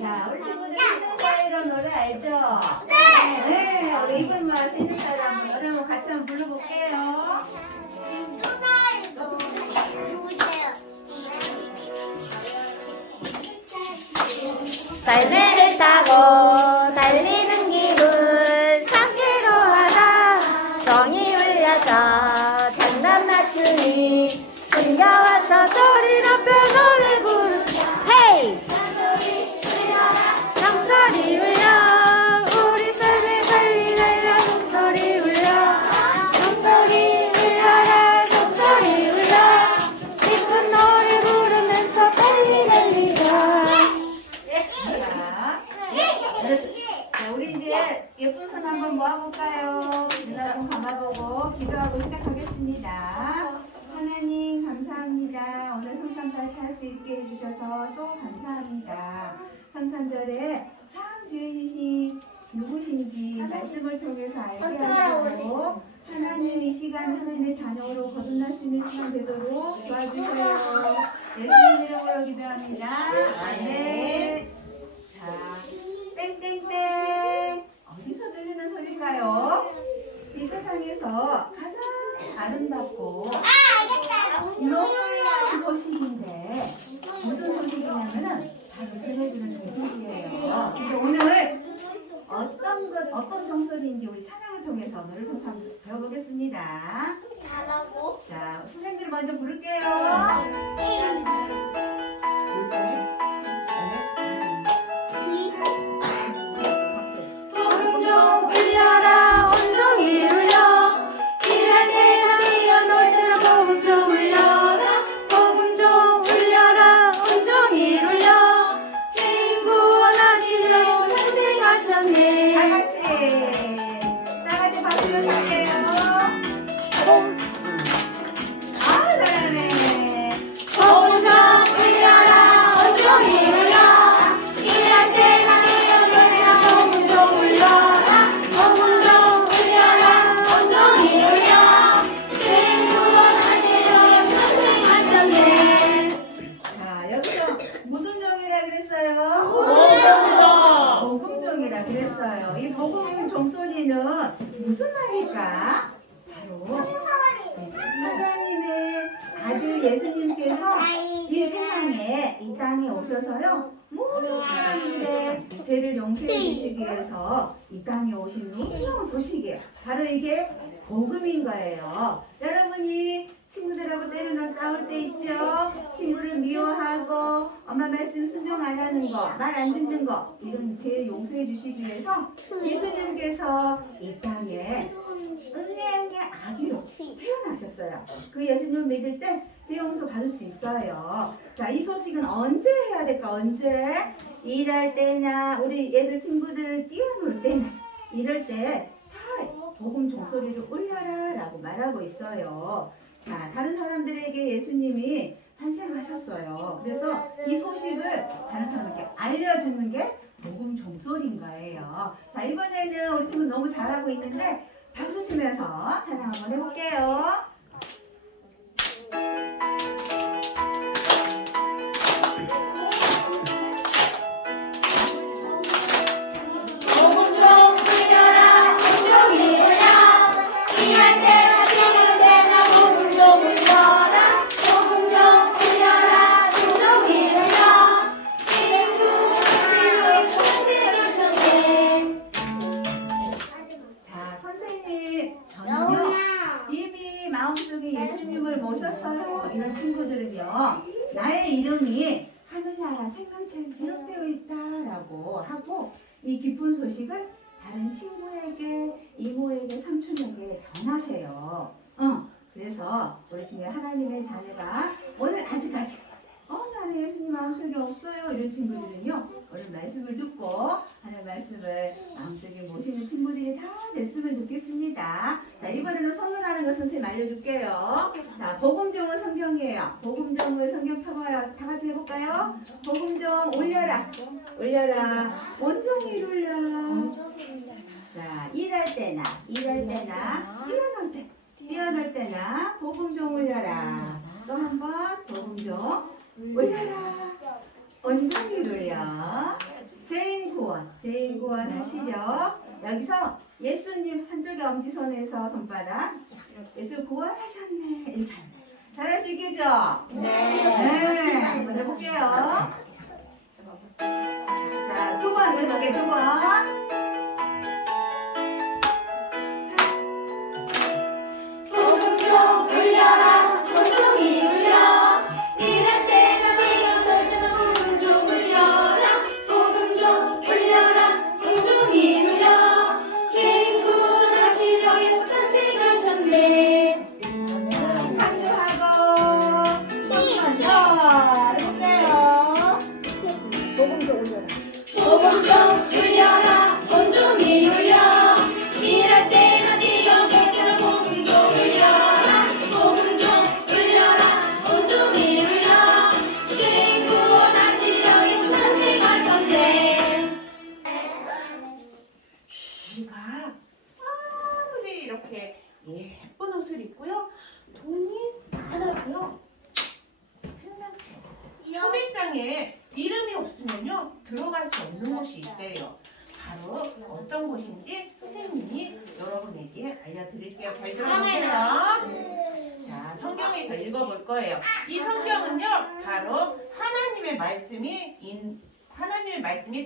자, 우리 친구들 힘든 사이로 노래 알죠? 네. 네, 우리 이불마 힘든 사이로 한번 노래 한번 같이 한번 불러볼게요. 썰매를 타고 달리는 기분 상쾌로하다. 종이 울려서 장난 맞추니 숨겨와서 소리 높여 노래 부르자. 헤이! 종소리 울려 우리 썰매 빨리 달려. 종소리 울려 종소리 울려라. 종소리 울려 기쁜 노래 부르면서 빨리 달리자. 자, 우리 이제 예쁜 손 한번 모아볼까요? 눈 한번 감아보고 기도하고 시작하겠습니다. 하나님 감사합니다. 오늘 성탄절 탈 수 있게 해주셔서 또 감사합니다. 성탄절에 참 주인이신 누구신지 말씀을 통해서 알게 하시고 하나님 이 시간 하나님의 자녀로 거듭날 수 있는 시간 되도록 도와주세요. 예수님 이름으로 기도합니다. 아멘. 자, 땡땡땡 어디서 들리는 소리일까요? 이 세상에서 가장 아름답고 놀라운 소식인데 무슨 소식이냐면은 바로 전해주는 그 소식이에요. 근데 오늘 어떤 종소리인지 우리 찬양을 통해서 오늘 한번 배워보겠습니다. 잘하고 자, 선생님들 먼저 부를게요. 좀 울려라 온종일 울려. 일할 때나 뛰어놀 때나 복음 좀 울려라. 복음 좀 울려라 온종일 울려. 친구 원하시려 탄생하셨네. 다 같이 박수를 할게요. 아, 잘하네. 복음 좀 울려라 온종일 울려. 일할 때나 뛰어놀 때나 복음 좀 울려라. 복음 좀 울려라 온종일 울려. 친구 원하시려 탄생하셨네. 자, 여기서 무슨 종이라 그랬어요? 복음종이라 그랬어요. 이 복음 종소리는 무슨 말일까? 바로 하나님의 아들 예수님께서 이 세상에 이 땅에 오셔서요 모든 사람들의 죄를 용서해 주시기 위해서 이 땅에 오신 놀라운 소식이에요. 바로 이게 복음인 거예요. 여러분이 친구들하고 때로는 싸울 때 있죠. 친구를 미워하고 엄마 말씀 순종 안 하는 거, 말 안 듣는 거 이런 죄 용서해 주시기 위해서 예수님께서 이 땅에 은혜의 아기로 태어나셨어요. 그 예수님을 믿을 때 죄 용서 받을 수 있어요. 자, 이 소식은 언제 해야 될까? 언제? 일할 때나 우리 애들 친구들 뛰어놀 때나 이럴 때 다 복음 종소리를 울려라 라고 말하고 있어요. 자, 다른 사람들에게 예수님이 탄생하셨어요. 그래서 이 소식을 다른 사람에게 알려주는 게 복음 종소리인 거예요. 자, 이번에는 우리 친구 너무 잘하고 있는데 박수 치면서 찬양 한번 해볼게요. 복음 좀 울려라 온종일 울려. 일할 때나 뛰어놀 때나 복음 좀 울려라. 복음 좀 울려라 온종일 울려. 친구 원하시려 탄생하셨네. 자, 선생님 저는요 이미 마음속에 예수님을 모셨어요. 이런 친구들은요 나의 이름이 하늘나라 생명책에 기록되어 있다라고 하고 이 기쁜 소식을 다른 친구에게, 이모에게, 삼촌에게 전하세요. 그래서 우리 중에 하나님의 자녀가 오늘 아직까지 나는 예수님 마음속에 없어요 이런 친구들은요 오늘 말씀을 듣고 하나님 말씀을 마음속에 모시는 친구들이 다 됐으면 좋겠습니다. 자, 이번에는 선언하는 거 선생님 알려줄게요. 자, 복음종은 성경이에요. 복음종을 성경 펴봐요. 다 같이 해볼까요? 복음종 올려라 올려라 온종일 울려. 자, 일할 때나 뛰어놀 때나 복음종 올려라. 또 한 번 복음종 올려라 온종일 울려. 구원하시려. 여기서 예수님 한쪽에 엄지손에서 손바닥. 예수 구원하셨네. 이렇게 하는 거예요. 잘할 수 있겠죠? 네. 한번 해볼게요. 자, 두 번 해볼게요. 두 번. 복음 좀 울려라 복음이 울려 이럴 때가 되어서 때는 복음 좀 울려라 복음 좀 울려라 복음이 울려 죄인 구원하시려 예수 탄생하셨네 강조하고 손만 더 해볼게요. 복음 좀 울려라 온종이 울려 이럴 때가 되어서 때는 복음 좀 울려라 복음 좀 울려라 온종이 울려 죄인 구원하시려 예수 탄생하셨네 우리가 아무리 이렇게 예쁜 옷을 입고요, 돈이 많아도요, 생명체 초대장에 이름이 없으면요 들어갈 수 없는 곳이 있대요. 바로 어떤 곳인지 선생님이 여러분에게 알려드릴게요. 잘 들어보세요. 자, 성경에서 읽어볼 거예요. 이 성경은요 바로 하나님의 말씀이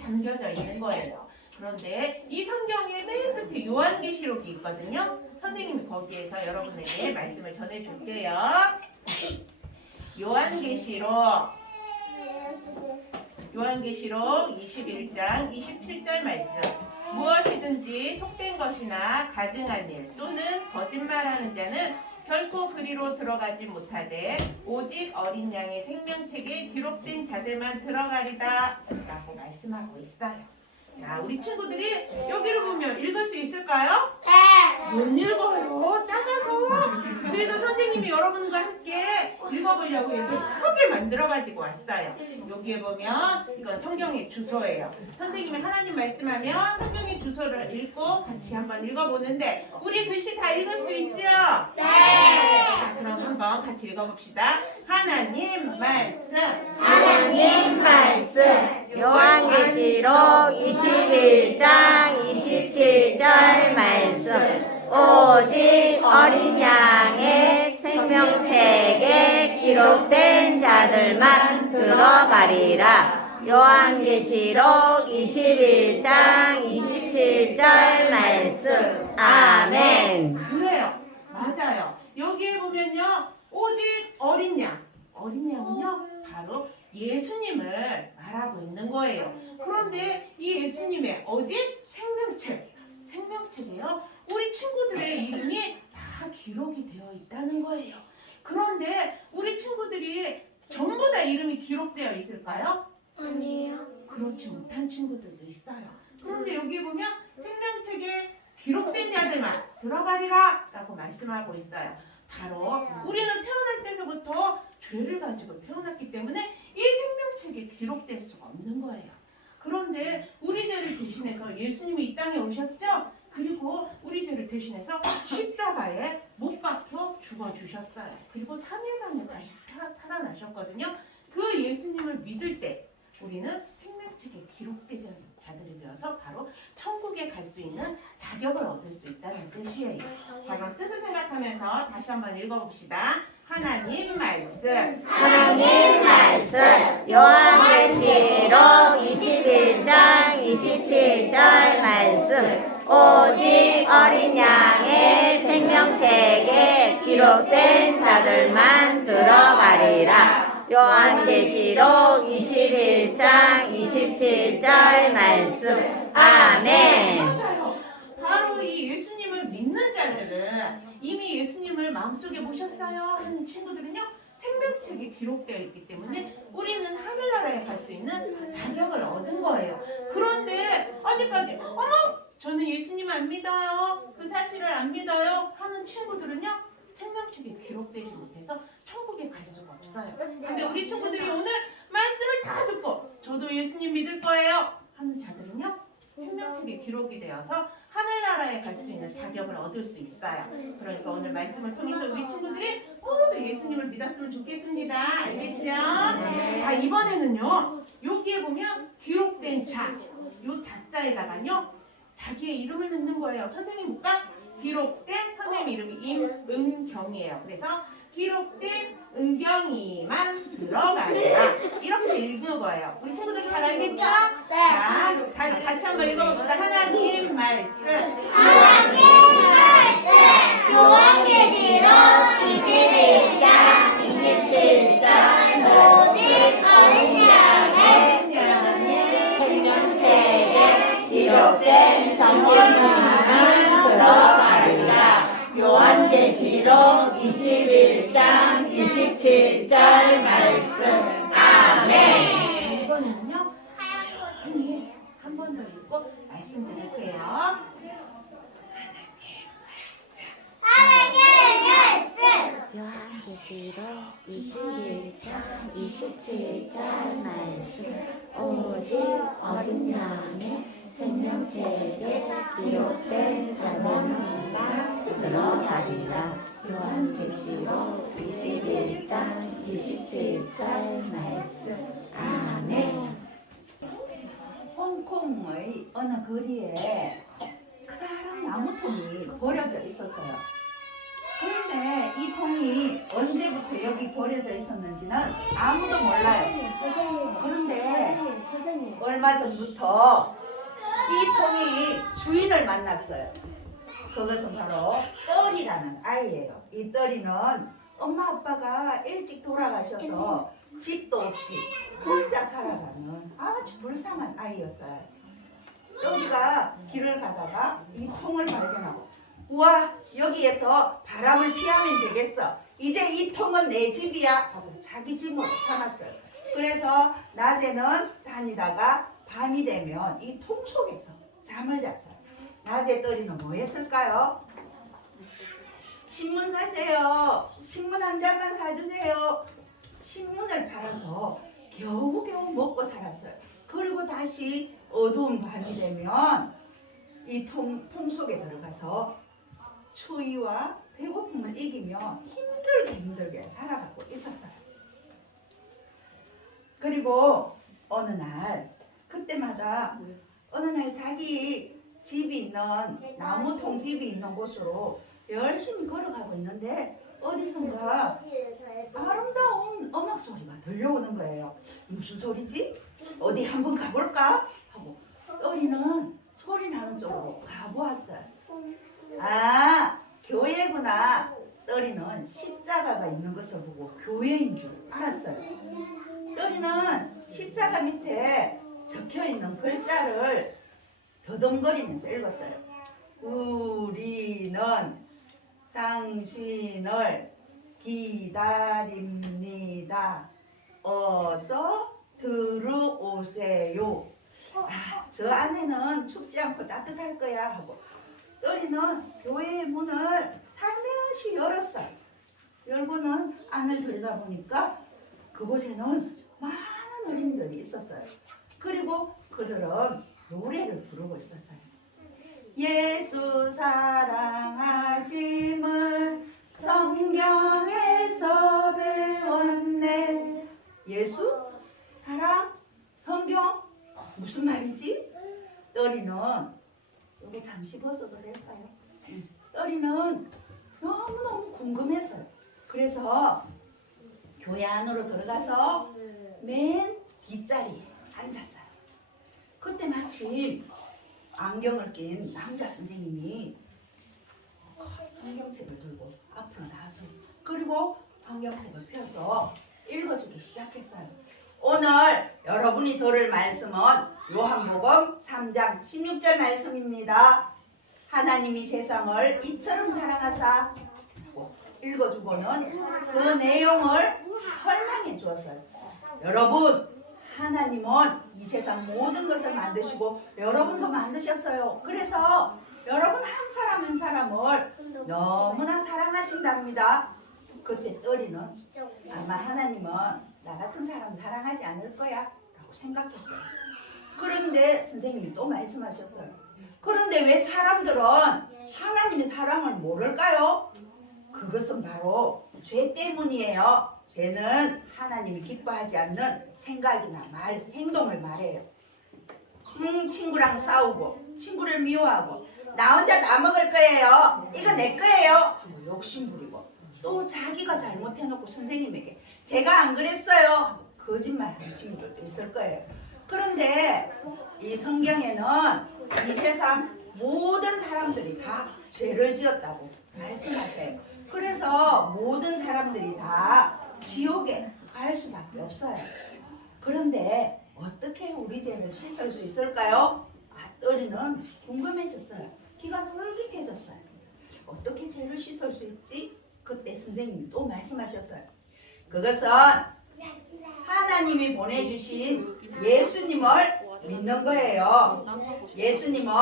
담겨져 있는 거예요. 그런데 이 성경의 맨 끝에 요한계시록이 있거든요. 선생님이 거기에서 여러분에게 말씀을 전해줄게요. 요한계시록 21장 27절 말씀. 무엇이든지 속된 것이나 가증한 일 또는 거짓말하는 자는 결코 그리로 들어가지 못하되 오직 어린 양의 생명책에 기록된 자들만 들어가리다 라고 말씀하고 있어요. 자, 우리 친구들이 여기를 보면 읽을 수 있을까요? 못 읽어요. 작아서. 그래서 선생님이 여러분과 함께 읽어보려고 이렇게 크게 만들어가지고 왔어요. 여기에 보면 이건 성경의 주소예요. 선생님이 하나님 말씀하면 성경의 주소를 읽고 같이 한번 읽어보는데 우리 글씨 다 읽을 수 있죠? 네. 자, 그럼 한번 같이 읽어봅시다. 하나님 말씀. 요한계시록 21장 27절 말씀. 오직 어린 양의 생명책에 기록된 자들만 들어가리라. 요한계시록 21장 27절 말씀. 아멘. 그래요. 맞아요. 여기에 보면요. 오직 어린 양은요. 바로 예수님을 말하고 있는 거예요. 그런데 이 예수님의 생명책이요. 우리 친구들의 이름이 다 기록이 되어 있다는 거예요. 그런데 우리 친구들이 전부 다 이름이 기록되어 있을까요? 아니에요 그렇지 못한 친구들도 있어요. 그런데 여기 보면 생명책에 기록된 자들만 들어가리라 라고 말씀하고 있어요. 바로 우리는 태어날 때서부터 죄를 가지고 태어났기 때문에 이 생명책에 기록될 수가 없는 거예요. 그런데 우리 죄를 대신해서 예수님이 이 땅에 오셨죠? 그리고 우리 죄를 대신해서 십자가에 못 박혀 죽어주셨어요. 그리고 3일 만에 다시 살아나셨거든요. 그 예수님을 믿을 때 우리는 생명책에 기록되지 않는 자들이 되어서 바로 천국에 갈 수 있는 자격을 얻을 수 있다는 뜻이에요. 바로 뜻을 생각하면서 다시 한번 읽어봅시다. 하나님 말씀. 요한계시록 21장 27절 말씀. 오직 어린 양의 생명책에 기록된 자들만 들어가리라. 요한계시록 21장 27절 말씀. 아멘. 맞아요. 바로 이 예수님을 믿는 자들은 이미 예수님을 마음속에 모셨어요 하는 친구들은요. 생명책에 기록되어 있기 때문에 우리는 하늘나라에 갈 수 있는 자격을 얻은 거예요. 그런데 아직까지 저는 예수님 안 믿어요. 그 사실을 안 믿어요 하는 친구들은요. 생명책에 기록되지 못해서 천국에 갈 수가 없어요. 근데 우리 친구들이 오늘 말씀을 다 듣고 저도 예수님 믿을 거예요 하는 자들은요. 생명책에 기록이 되어서 하늘나라에 갈 수 있는 자격을 얻을 수 있어요. 그러니까 오늘 말씀을 통해서 우리 친구들이 모두 예수님을 믿었으면 좋겠습니다. 알겠죠? 자, 이번에는요. 여기에 보면 기록된 자, 요 자자에다가요 자기의 이름을 넣는 거예요. 선생님 볼까? 기록된 선생님 이름이 임은경이에요. 그래서 기록된 은경이만 들어간다. 이렇게 읽는 거예요. 우리 친구들 잘 알겠죠? 자, 같이 한번 읽어봅시다. 하나님 말씀. 요한계시록 21장 27절 오직 어린 양의 생명책에 기록된 정보는 들어가리라. 요한계시록 21장 27절 말씀. 아멘. 이번에는요 한 번 더 읽고 말씀드릴게요. 요한계시록 21장 27절 말씀. 오직 어린 양의 생명책에 기록된 자녀만 들어가리라. 요한계시록 21장 27절 말씀. 아멘. 홍콩의 어느 거리에 커다란 나무통이 버려져 있었어요. 그런데 이 통이 언제부터 여기 버려져 있었는지는 아무도 몰라요. 그런데 얼마 전부터 이 통이 주인을 만났어요. 그것은 바로 떨이라는 아이예요. 이 떨이는 엄마 아빠가 일찍 돌아가셔서 집도 없이 혼자 살아가는 아주 불쌍한 아이였어요. 떨이가 길을 가다가 이 통을 발견하고, 우와, 여기에서 바람을 피하면 되겠어. 이제 이 통은 내 집이야 하고 자기 집으로 삼았어요. 그래서 낮에는 다니다가 밤이 되면 이 통 속에서 잠을 잤어요. 낮에 떨이는 뭐 했을까요? 신문 사세요. 신문 한 장만 사주세요. 신문을 팔아서 겨우겨우 먹고 살았어요. 그리고 다시 어두운 밤이 되면 이 통 속에 들어가서 추위와 배고픔을 이기며 힘들게 살아가고 있었어요. 그리고 어느 날 그때마다 어느 날 자기 집이 있는 나무통 집이 있는 곳으로 열심히 걸어가고 있는데 어디선가 아름다운 음악 소리가 들려오는 거예요. 무슨 소리지? 어디 한번 가볼까? 하고 떨이는 소리 나는 쪽으로 가보았어요. 아, 교회구나. 떨이는 십자가가 있는 것을 보고 교회인 줄 알았어요. 떨이는 십자가 밑에 적혀있는 글자를 더듬거리면서 읽었어요. 우리는 당신을 기다립니다. 어서 들어오세요. 아, 저 안에는 춥지 않고 따뜻할 거야 하고 떨이는 교회의 문을 살며시 열었어요. 열고는 안을 들여다보니까 그곳에는 많은 어린이들이 있었어요. 그리고 그들은 노래를 부르고 있었어요. 예수 사랑하심을 성경에서 배웠네. 예수? 사랑? 성경? 무슨 말이지? 떨이는 여기 잠시 벗어도 될까요? 떨이는 너무너무 궁금했어요. 그래서 교회 안으로 들어가서 맨 뒷자리에 앉았어요. 그때 마침 안경을 낀 남자 선생님이 성경책을 들고 앞으로 나와서 그리고 성경책을 펴서 읽어주기 시작했어요. 오늘 여러분이 들을 말씀은 요한복음 3장 16절 말씀입니다. 하나님이 세상을 이처럼 사랑하사 읽어주고는 그 내용을 설명해 주었어요. 여러분, 하나님은 이 세상 모든 것을 만드시고 여러분도 만드셨어요. 그래서 여러분 한 사람 한 사람을 너무나 사랑하신답니다. 그때 떨이는 아마 하나님은 나 같은 사람 사랑하지 않을 거야 라고 생각했어요. 그런데 선생님이 또 말씀하셨어요. 그런데 왜 사람들은 하나님의 사랑을 모를까요? 그것은 바로 죄 때문이에요. 죄는 하나님이 기뻐하지 않는 생각이나 말, 행동을 말해요. 친구랑 싸우고 친구를 미워하고 나 혼자 다 먹을 거예요. 이거 내 거예요. 욕심부리고 또 자기가 잘못해놓고 선생님에게 제가 안 그랬어요. 거짓말하는 친구들도 있을 거예요. 그런데 이 성경에는 이 세상 모든 사람들이 다 죄를 지었다고 말씀하세요. 그래서 모든 사람들이 다 지옥에 갈 수밖에 없어요. 그런데 어떻게 우리 죄를 씻을 수 있을까요? 똘이는 궁금해졌어요. 귀가 솔깃해졌어요. 어떻게 죄를 씻을 수 있지? 그때 선생님이 또 말씀하셨어요. 그것은 하나님이 보내주신 예수님을 믿는 거예요. 예수님은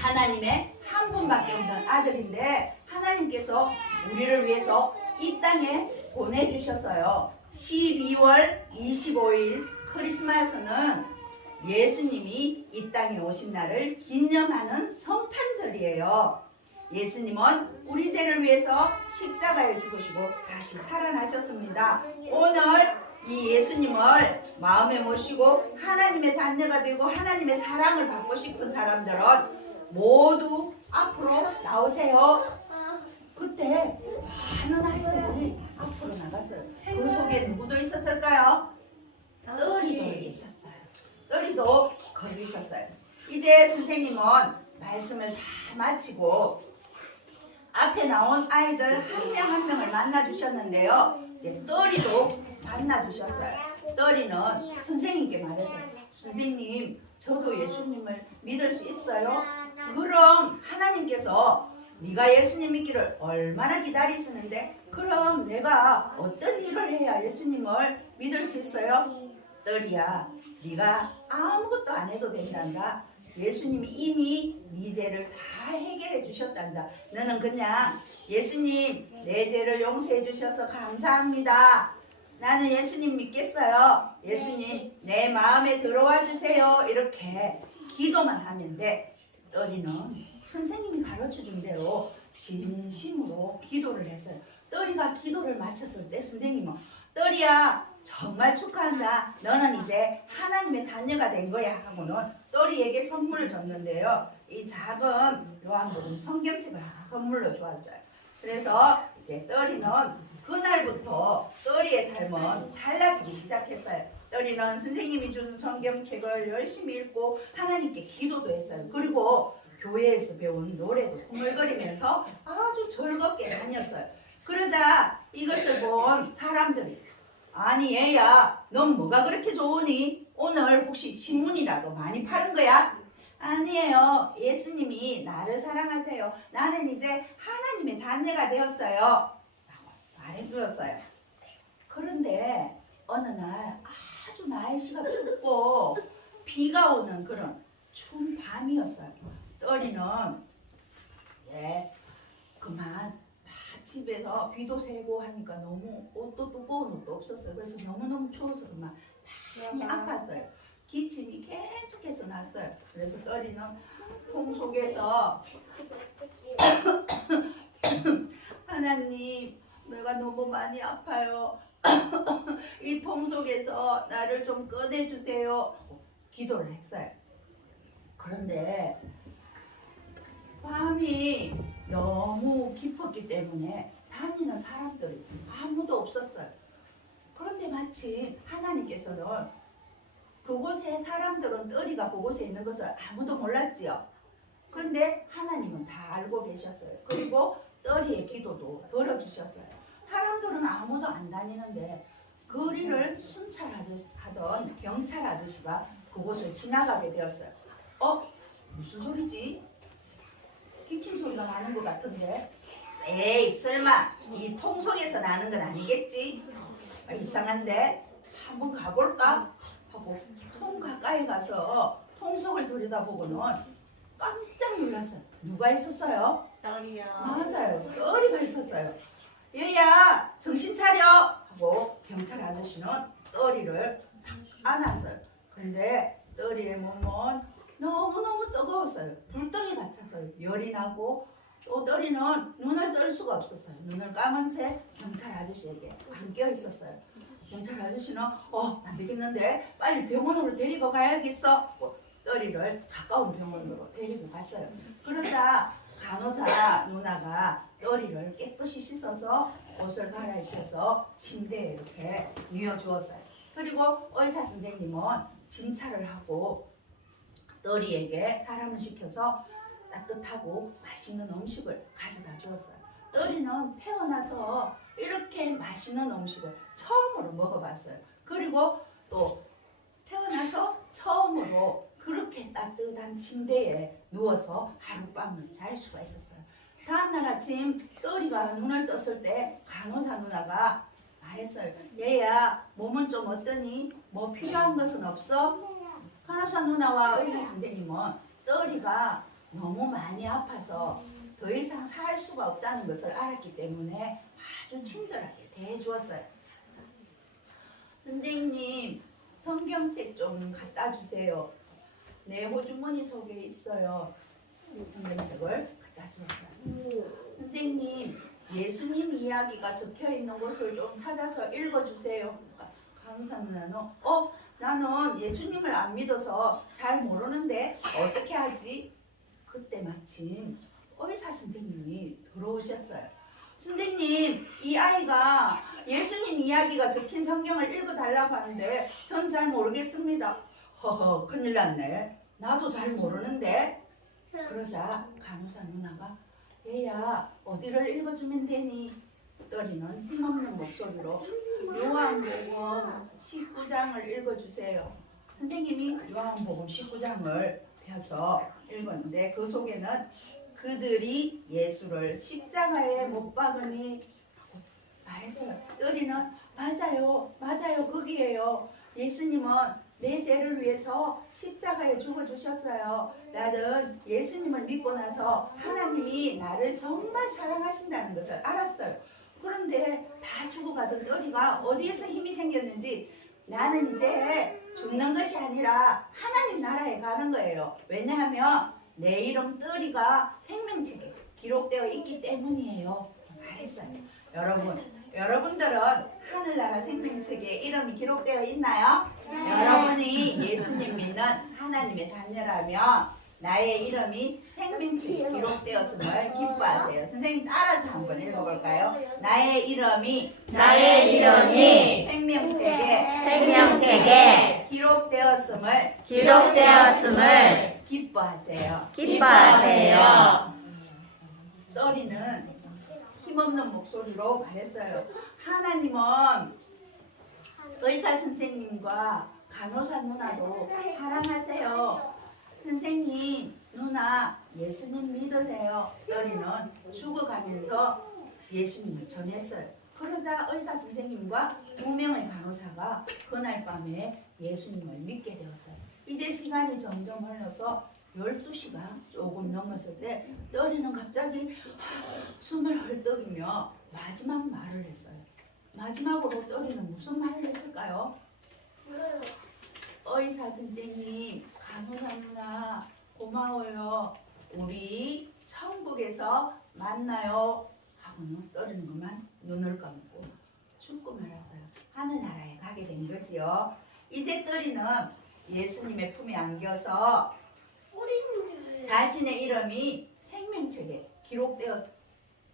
하나님의 한 분밖에 없는 아들인데 하나님께서 우리를 위해서 이 땅에 보내주셨어요. 12월 25일 크리스마스는 예수님이 이 땅에 오신 날을 기념하는 성탄절이에요. 예수님은 우리 죄를 위해서 십자가에 죽으시고 다시 살아나셨습니다. 오늘 이 예수님을 마음에 모시고 하나님의 자녀가 되고 하나님의 사랑을 받고 싶은 사람들은 모두 앞으로 나오세요. 그때 많은 아이들이 앞으로 나갔어요. 그 속에 누구도 있었을까요? 똘이도 있었어요. 똘이도 거기 있었어요. 이제 선생님은 말씀을 다 마치고 앞에 나온 아이들 한 명 한 명을 만나주셨는데요. 이제 똘이도 만나주셨어요. 똘이는 선생님께 말했어요. 선생님, 저도 예수님을 믿을 수 있어요? 그럼 하나님께서 네가 예수님 믿기를 얼마나 기다리시는데 그럼 내가 어떤 일을 해야 예수님을 믿을 수 있어요? 똘이야, 네가 아무것도 안 해도 된단다. 예수님이 이미 네 죄를 다 해결해 주셨단다. 너는 그냥 예수님 내 죄를 용서해 주셔서 감사합니다. 나는 예수님 믿겠어요. 예수님 내 마음에 들어와 주세요. 이렇게 기도만 하면 돼. 똘이는 선생님이 가르쳐준 대로 진심으로 기도를 했어요. 똘이가 기도를 마쳤을 때 선생님은 똘이야 정말 축하한다. 너는 이제 하나님의 자녀가 된 거야 하고는 똘이에게 선물을 줬는데요. 이 작은 요한복음 성경책을 하나 선물로 주었어요. 그래서 이제 똘이는 그날부터 똘이의 삶은 달라지기 시작했어요. 똘이는 선생님이 준 성경책을 열심히 읽고 하나님께 기도도 했어요. 그리고 교회에서 배운 노래도 흥얼거리면서 아주 즐겁게 다녔어요. 그러자 이것을 본 사람들이 아니 얘야 넌 뭐가 그렇게 좋으니? 오늘 혹시 신문이라도 많이 파는 거야? 아니에요. 예수님이 나를 사랑하세요. 나는 이제 하나님의 자녀가 되었어요. 라고 말해주었어요. 그런데 어느 날 아주 날씨가 춥고 비가 오는 그런 추운 밤이었어요. 똘이는 그만 집에서 비도 새고 하니까 너무 옷도 두꺼운 옷도 없었어요. 그래서 너무너무 추워서 그만 많이 아팠어요. 기침이 계속해서 났어요. 그래서 똘이는 통 속에서 하나님 내가 너무 많이 아파요. 이 통 속에서 나를 좀 꺼내주세요. 기도를 했어요. 그런데 밤이 너무 깊었기 때문에 다니는 사람들이 아무도 없었어요. 그런데 마침 하나님께서는 그곳에 사람들은 똘이가 그곳에 있는 것을 아무도 몰랐지요. 그런데 하나님은 다 알고 계셨어요. 그리고 똘이의 기도도 들어주셨어요. 사람들은 아무도 안 다니는데 거리를 순찰하던 경찰 아저씨가 그곳을 지나가게 되었어요. 무슨 소리지? 기침 소리가 나는 것 같은데 에이 설마 이 통 속에서 나는 건 아니겠지? 이상한데 한번 가볼까? 하고 통 가까이 가서 통 속을 들여다보고는 깜짝 놀랐어요. 누가 있었어요? 똘이야. 맞아요. 똘이가 있었어요. 얘야 정신 차려! 하고 경찰 아저씨는 똘이를 탁 안았어요. 근데 똘이의 몸은 너무너무 뜨거웠어요. 불덩이 같았어요. 열이 나고 또 똘이는 눈을 뜰 수가 없었어요. 눈을 감은 채 경찰 아저씨에게 안겨 있었어요. 경찰 아저씨는 안 되겠는데 빨리 병원으로 데리고 가야겠어. 떨이를 가까운 병원으로 데리고 갔어요. 그러자 간호사 누나가 떨이를 깨끗이 씻어서 옷을 갈아입혀서 침대에 이렇게 누워주었어요. 그리고 의사 선생님은 진찰을 하고 떨이에게 사람을 시켜서 따뜻하고 맛있는 음식을 가져다 주었어요. 떨이는 태어나서 이렇게 맛있는 음식을 처음으로 먹어봤어요. 그리고 또 태어나서 처음으로 그렇게 따뜻한 침대에 누워서 하룻밤을 잘 수가 있었어요. 다음날 아침 떨이가 눈을 떴을 때 간호사 누나가 말했어요. 얘야, 몸은 좀 어떠니? 뭐 필요한 것은 없어? 간호사 누나와 의사 선생님은 떨이가 너무 많이 아파서 더 이상 살 수가 없다는 것을 알았기 때문에 아주 친절하게 대해주었어요. 선생님, 성경책 좀 갖다 주세요. 내 호주머니 속에 있어요. 성경책을 갖다 주었어요. 선생님, 예수님 이야기가 적혀 있는 곳을 좀 찾아서 읽어주세요. 간호사 누나는 나는 예수님을 안 믿어서 잘 모르는데 어떻게 하지? 그때 마침 의사 선생님이 들어오셨어요. 선생님, 이 아이가 예수님 이야기가 적힌 성경을 읽어달라고 하는데 전 잘 모르겠습니다. 허허, 큰일 났네. 나도 잘 모르는데. 그러자 간호사 누나가 얘야, 어디를 읽어주면 되니? 떨이는 힘없는 목소리로 요한복음 19장을 읽어주세요. 선생님이 요한복음 19장을 펴서 읽었는데 그 속에는 그들이 예수를 십자가에 못 박으니 말했어요. 떨이는 맞아요 거기에요. 예수님은 내 죄를 위해서 십자가에 죽어주셨어요. 나는 예수님을 믿고 나서 하나님이 나를 정말 사랑하신다는 것을 알았어요. 그런데 다 죽어가던 떨이가 어디에서 힘이 생겼는지 나는 이제 죽는 것이 아니라 하나님 나라에 가는 거예요. 왜냐하면 내 이름 떨이가 생명책에 기록되어 있기 때문이에요. 말했어요. 여러분들은 하늘나라 생명책에 이름이 기록되어 있나요? 여러분이 예수님 믿는 하나님의 자녀라면 나의 이름이 생명책에 기록되었음을 기뻐하세요. 선생님 따라서 한번 읽어볼까요? 나의 이름이 생명책에 기록되었음을 기뻐하세요. 떨이는 힘없는 목소리로 말했어요. 하나님은 의사 선생님과 간호사 누나도 사랑하세요. 선생님, 누나, 예수님 믿으세요. 떨이는 죽어가면서 예수님을 전했어요. 그러자 의사 선생님과 2명의 간호사가 그날 밤에 예수님을 믿게 되었어요. 이제 시간이 점점 흘러서 12시간 조금 넘었을 때 떨이는 갑자기 숨을 헐떡이며 마지막 말을 했어요. 마지막으로 떨이는 무슨 말을 했을까요? 의사 선생님, 간호사 누나 고마워요. 우리 천국에서 만나요. 하고는 떨이는 그만 눈을 감고 죽고 말았어요. 하늘나라에 가게 된 거지요. 이제 떨이는 예수님의 품에 안겨서 자신의 이름이 생명책에 기록되어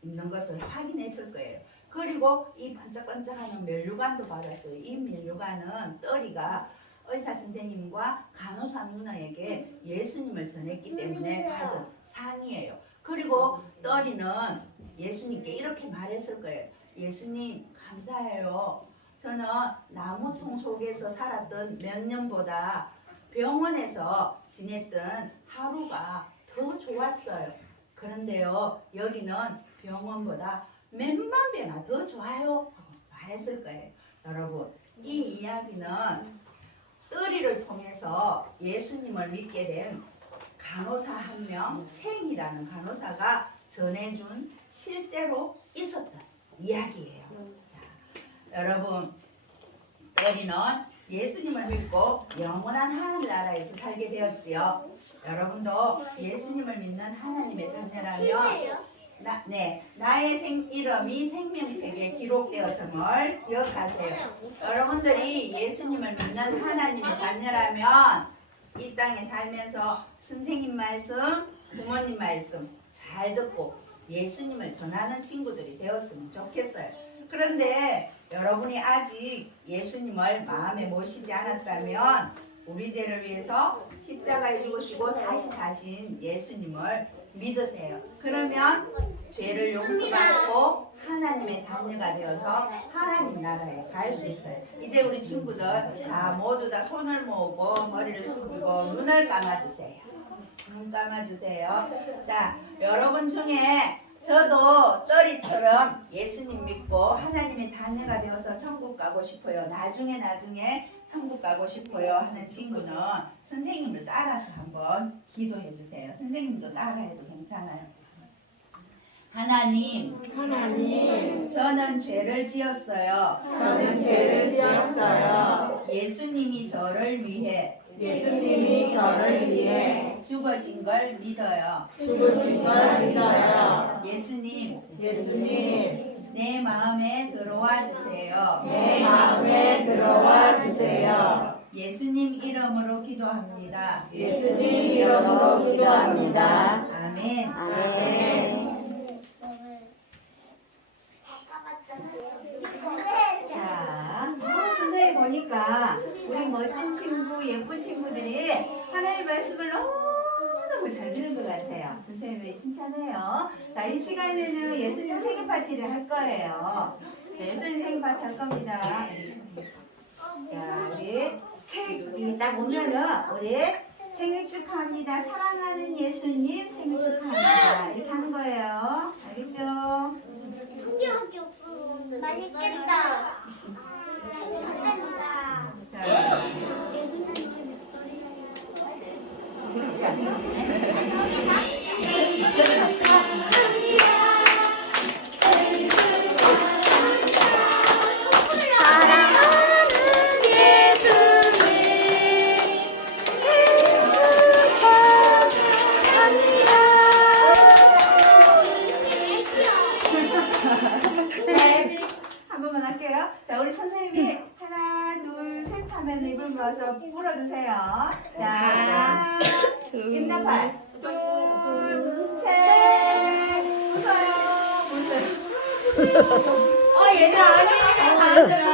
있는 것을 확인했을 거예요. 그리고 이 반짝반짝하는 면류관도 받았어요. 이 면류관은 떨이가 의사 선생님과 간호사 누나에게 예수님을 전했기 때문에 받은 상이에요. 그리고 떨이는 예수님께 이렇게 말했을 거예요. 예수님, 감사해요. 저는 나무통 속에서 살았던 몇 년보다 병원에서 지냈던 하루가 더 좋았어요. 그런데요, 여기는 병원보다 몇만 배나 더 좋아요. 하고 말했을 거예요. 여러분, 이 이야기는 떨이를 통해서 예수님을 믿게 된 간호사 한 명, 챙이라는 간호사가 전해준 실제로 있었던 이야기예요. 자, 여러분, 떨이는 예수님을 믿고 영원한 하늘나라에서 살게 되었지요. 여러분도 예수님을 믿는 하나님의 자녀라면 나의 이름이 생명책에 기록되었음을 기억하세요. 여러분들이 예수님을 믿는 하나님의 자녀라면 이 땅에 살면서 선생님 말씀, 부모님 말씀 잘 듣고 예수님을 전하는 친구들이 되었으면 좋겠어요. 그런데 여러분이 아직 예수님을 마음에 모시지 않았다면 우리 죄를 위해서 십자가에 죽으시고 다시 사신 예수님을 믿으세요. 그러면 죄를 용서받고 하나님의 자녀가 되어서 하나님 나라에 갈 수 있어요. 이제 우리 친구들 다 모두 다 손을 모으고 머리를 숙이고 눈을 감아주세요. 눈 감아주세요. 자, 여러분 중에 저도 떨이처럼 예수님 믿고 하나님의 자녀가 되어서 천국 가고 싶어요. 나중에 천국 가고 싶어요 하는 친구는 선생님을 따라서 한번 기도해 주세요. 선생님도 따라해도 괜찮아요. 하나님, 저는 죄를 지었어요. 예수님이 저를 위해 죽으신 걸 믿어요. 예수님, 내 마음에 들어와 주세요. 예수님 이름으로 기도합니다. 아멘. 자, 선생님 보니까 우리 멋진 친구, 예쁜 친구들이 하나님의 말씀을 너무너무 잘 들은 것 같아요. 선생님이 칭찬해요. 자, 이 시간에는 예수님 생일 파티를 할 거예요. 자, 예수님 생일 파티 할 겁니다. 자, 우리 케이크 딱 오면은 우리 생일 축하합니다. 사랑하는 예수님 생일 축하합니다. 이렇게 하는 거예요. 알겠죠? 맛있겠다. 자, 한 번만 할게요. 자, 우리 선생님이 하나, 둘, 셋 하면 입을 모아서 불어주세요. 자, 하나, 입나팔, 둘, 셋, 웃어요. 얘들아, 아니, 다 들어.